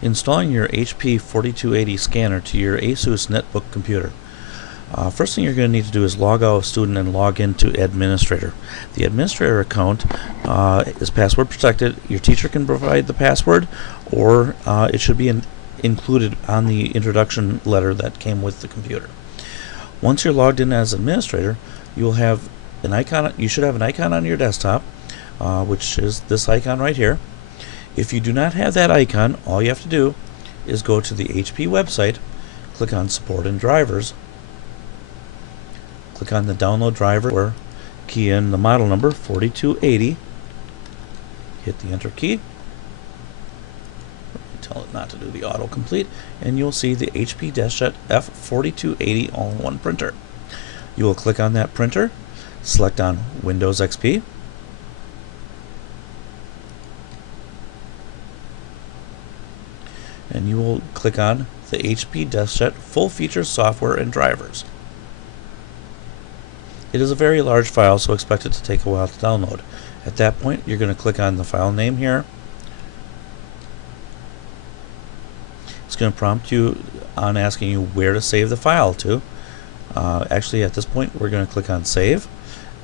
Installing your HP 4280 scanner to your ASUS netbook computer. First thing you're going to need to do is log out of student and log into administrator. The administrator account is password protected. Your teacher can provide the password, or it should be included on the introduction letter that came with the computer. Once you're logged in as administrator, you'll have an icon. You should have an icon on your desktop, which is this icon right here. If you do not have that icon, all you have to do is go to the HP website, click on Support and Drivers, click on the Download Driver, key in the model number 4280, hit the Enter key, tell it not to do the autocomplete, and you'll see the HP DeskJet F4280 all-in-one printer. You will click on that printer, select on Windows XP, and you will click on the HP DeskJet Full Features Software and Drivers. It is a very large file, so expect it to take a while to download. At that point, you're going to click on the file name here. It's going to prompt you on asking you where to save the file to. Actually, at this point, we're going to click on Save.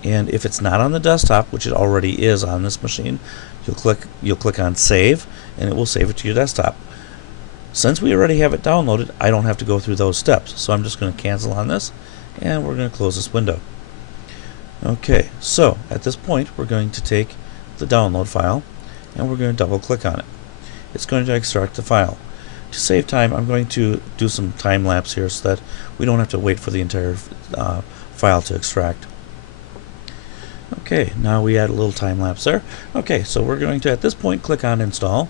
And if it's not on the desktop, which it already is on this machine, you'll click on Save, and it will save it to your desktop. Since we already have it downloaded, I don't have to go through those steps. So I'm just going to cancel on this, and we're going to close this window. Okay, so at this point, we're going to take the download file, and we're going to double click on it. It's going to extract the file. To save time, I'm going to do some time lapse here so that we don't have to wait for the entire file to extract. Okay, now we add a little time lapse there. Okay, so we're going to, at this point, click on Install.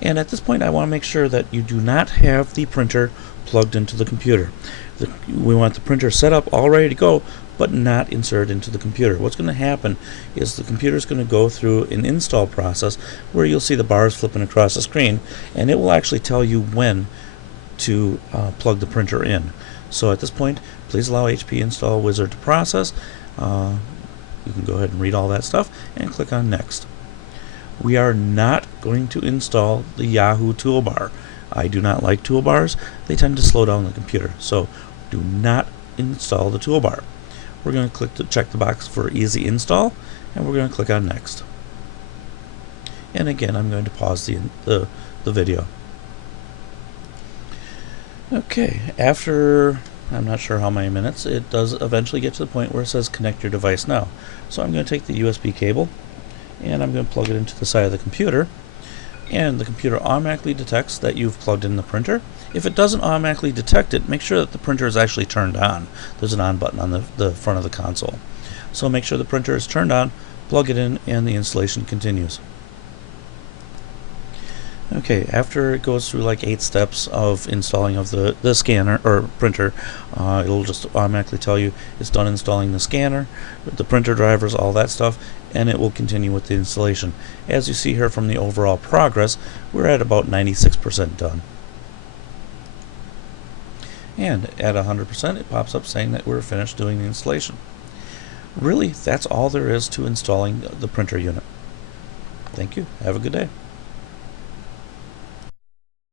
And at this point, I want to make sure that you do not have the printer plugged into the computer. We want the printer set up, all ready to go, but not inserted into the computer. What's going to happen is the computer is going to go through an install process where you'll see the bars flipping across the screen, and it will actually tell you when to plug the printer in. So at this point, please allow HP Install Wizard to process. You can go ahead and read all that stuff and click on Next. We are not going to install the Yahoo toolbar. I do not like toolbars. They tend to slow down the computer. So do not install the toolbar. We're going to click to check the box for easy install, and we're going to click on Next. And again, I'm going to pause the video. Okay, after I'm not sure how many minutes, it does eventually get to the point where it says connect your device now. So I'm going to take the USB cable, and I'm going to plug it into the side of the computer, and the computer automatically detects that you've plugged in the printer. If it doesn't automatically detect it, make sure that the printer is actually turned on. There's an on button on the front of the console. So make sure the printer is turned on, plug it in, and the installation continues. Okay, after it goes through like 8 steps of installing of the scanner or printer, it'll just automatically tell you it's done installing the scanner, the printer drivers, all that stuff, and it will continue with the installation. As you see here from the overall progress, we're at about 96% done. And at 100%, it pops up saying that we're finished doing the installation. Really, that's all there is to installing the printer unit. Thank you. Have a good day.